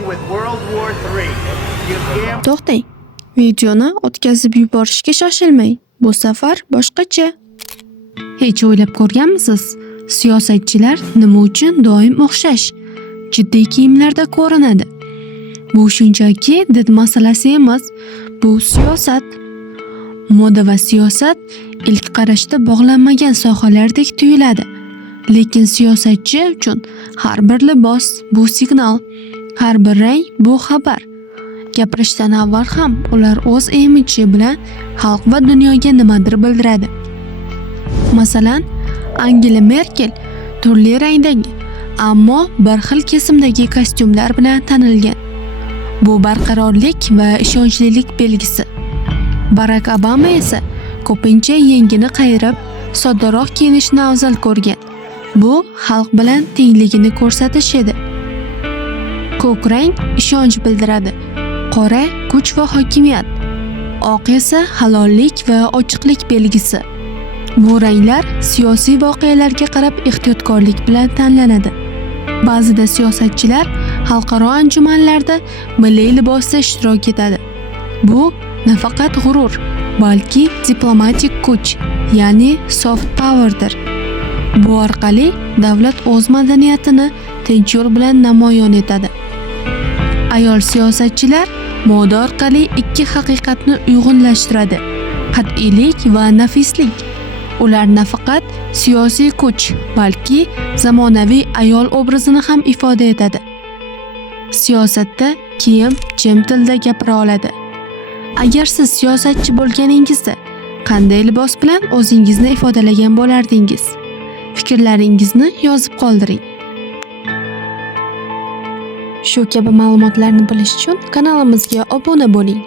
beginning with World War III. You gamble. To'xtang. Videoni o'tkazib yuborishga shoshilmang. Bu safar boshqacha. Hech o'ylab ko'rganmisiz? Siyosatchilar nima uchun doim o'xshash, jiddiy kiyimlarda ko'rinadi? Bu shunchaki did masalasi emas, bu siyosat. Moda va siyosat ilk qarashda bog'lanmagan sohalardek tuyuladi. Lekin siyosatchi uchun har bir libos bu signal, har bir rang bu xabar. Gapirishdan avval ham ular o'z imidji bilan xalq va dunyoga nimadir bildiradi. Masalan, Angela Merkel turli rangdagi, ammo bir xil kesimdagi kostyumlar bilan tanilgan. Bu barqarorlik va ishonchlilik belgisi. Barack Obama esa ko'pincha yengini qayirib, soddaroq kiyinishni afzal ko'rgan. Bu xalq bilan tengligini ko'rsatish edi. Ko'k rang ishonch bildiradi. Qora kuch va hokimiyat. Oq esa halollik va ochiqlik belgisi. Bu ranglar siyosiy voqealarga qarab ehtiyotkorlik bilan tanlanadi. Ba'zida siyosatchilar xalqaro anjumanlarda milliy libosda ishtirok etadi. Bu nafaqat g'urur, balki diplomatik kuch, ya'ni soft powerdir. Bu orqali davlat o'z madaniyatini tinch yo'l bilan namoyon etadi. Ayol siyosatchilar moda orqali ikki haqiqatni uyg'unlashtiradi: qat'iylik va nafislik. Ular nafaqat siyosiy kuch, balki zamonaviy ayol obrazini ham ifoda etadi. Siyosatda kiyim jim tilda gapira oladi. Agar siz siyosatchi bo'lganingizda qanday libos bilan o'zingizni ifodalagan bo'lardingiz? Fikrlaringizni yozib qoldiring. Shu kabi ma'lumotlarni bilish uchun kanalimizga obuna bo'ling.